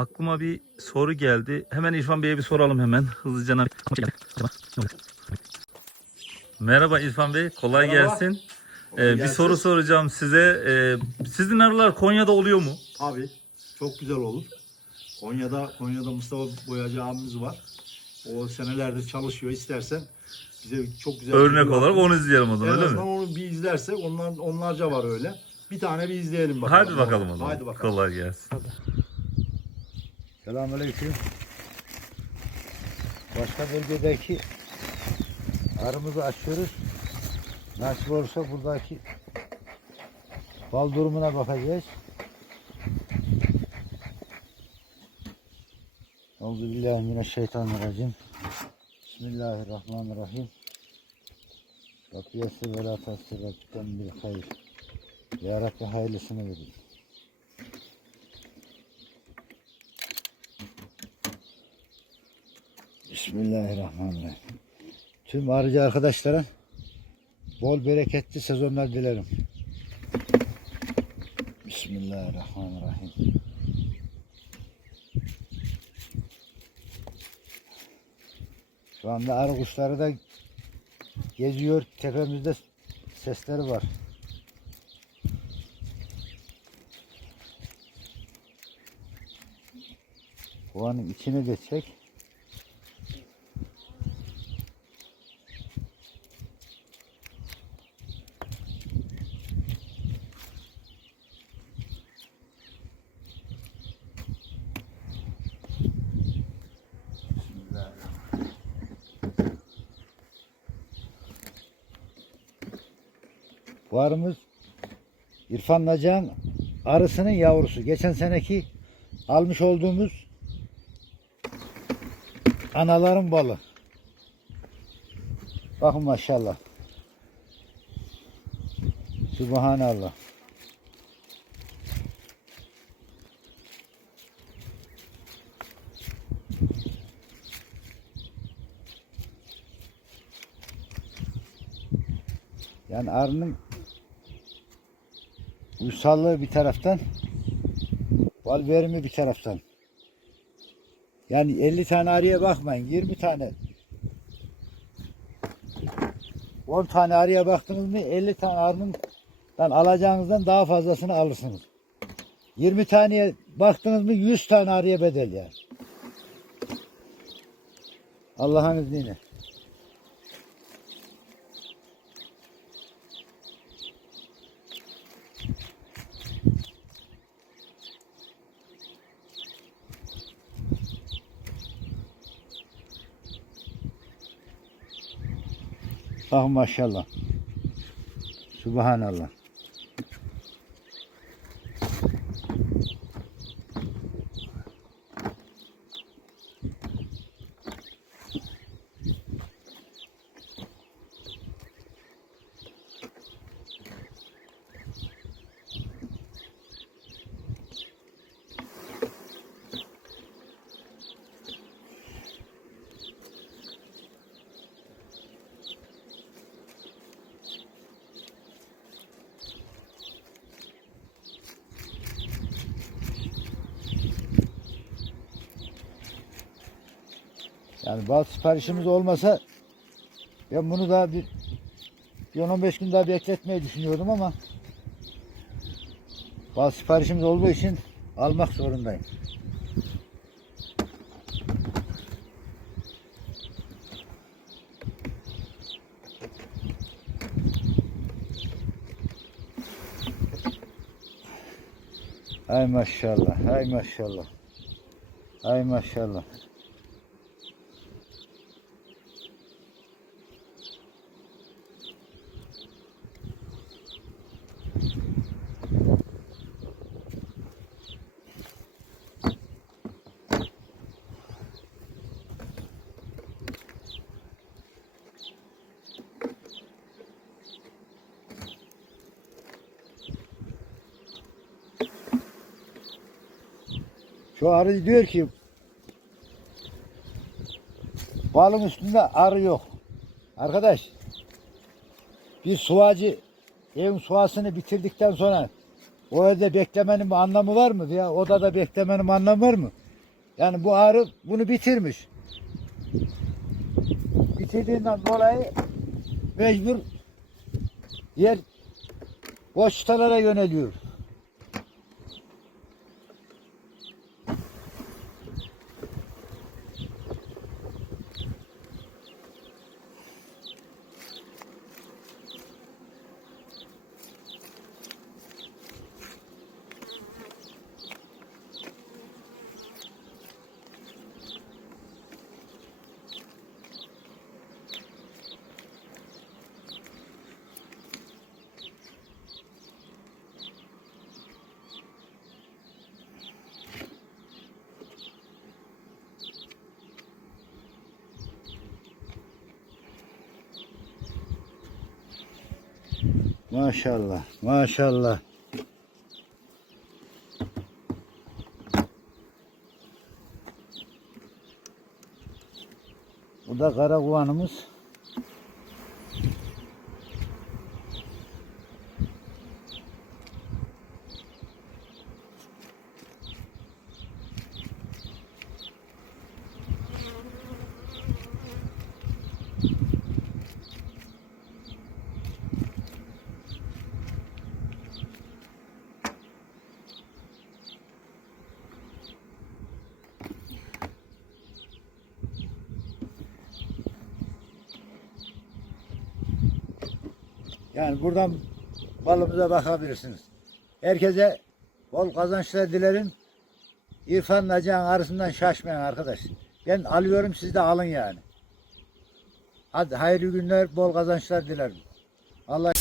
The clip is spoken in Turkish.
aklıma bir soru geldi. Hemen İrfan Bey'e bir soralım hemen. Hızlıca. Merhaba İrfan Bey, kolay Merhaba. gelsin. Kolay Ee, bir gelsin. soru soracağım size. Ee, sizin arılar Konya'da oluyor mu? Tabii. Çok güzel olur. Konya'da Konya'da Mustafa Boyacı abimiz var. O senelerdir çalışıyor. İstersen bize çok güzel Örnek olarak onu izleyelim o En zaman öyle azından mi? onu bir izlersek onlar, onlarca var öyle. Bir tane bir izleyelim bakalım. Hadi bakalım o zaman. Hadi bakalım. Kolay gelsin. Selamünaleyküm. Başka bölgedeki arımızı açıyoruz. Nasip olursa buradaki bal durumuna bakacağız. Euzubillahimineşşeytanirracim. Bismillahirrahmanirrahim. Rabbiyesi ve la tasirratüken bil hayır. Ya Rabbi hayırlısını verin. Bismillahirrahmanirrahim. Tüm arıcı arkadaşlara bol bereketli sezonlar dilerim. Bismillahirrahmanirrahim. Şu anda arı kuşları da geziyor. Tepemizde sesleri var. Kovanın içine geçecek. Bu arımız İrfan Nacan arısının yavrusu. Geçen seneki almış olduğumuz anaların balı. Bakın maşallah. Subhanallah. Yani arının uysallığı bir taraftan, bal verimi bir taraftan. Yani 50 tane arıya bakmayın, 20 tane. 10 tane arıya baktınız mı 50 tane arının alacağınızdan daha fazlasını alırsınız. 20 taneye baktınız mı 100 tane arıya bedel yani. Allah'ın izniyle. Ah maşallah. Subhanallah. Yani bal siparişimiz olmasa ben bunu daha bir, bir 10-15 gün daha bekletmeyi düşünüyordum ama bal siparişimiz olduğu için almak zorundayım. Hay maşallah, hay maşallah. Hay maşallah. Şu arı diyor ki balın üstünde arı yok. Arkadaş bir suacı evin suasını bitirdikten sonra o evde beklemenin bir anlamı var mı? Veya odada beklemenin bir anlamı var mı? Yani bu arı bunu bitirmiş. Bitirdiğinden dolayı mecbur yer boş yöneliyor. Maşallah, maşallah. Bu da kara kovanımız. Yani buradan balımıza bakabilirsiniz. Herkese bol kazançlar dilerim. İrfan Nacihan arasından şaşmayın arkadaş. Ben alıyorum siz de alın yani. Hadi hayırlı günler, bol kazançlar dilerim. Allah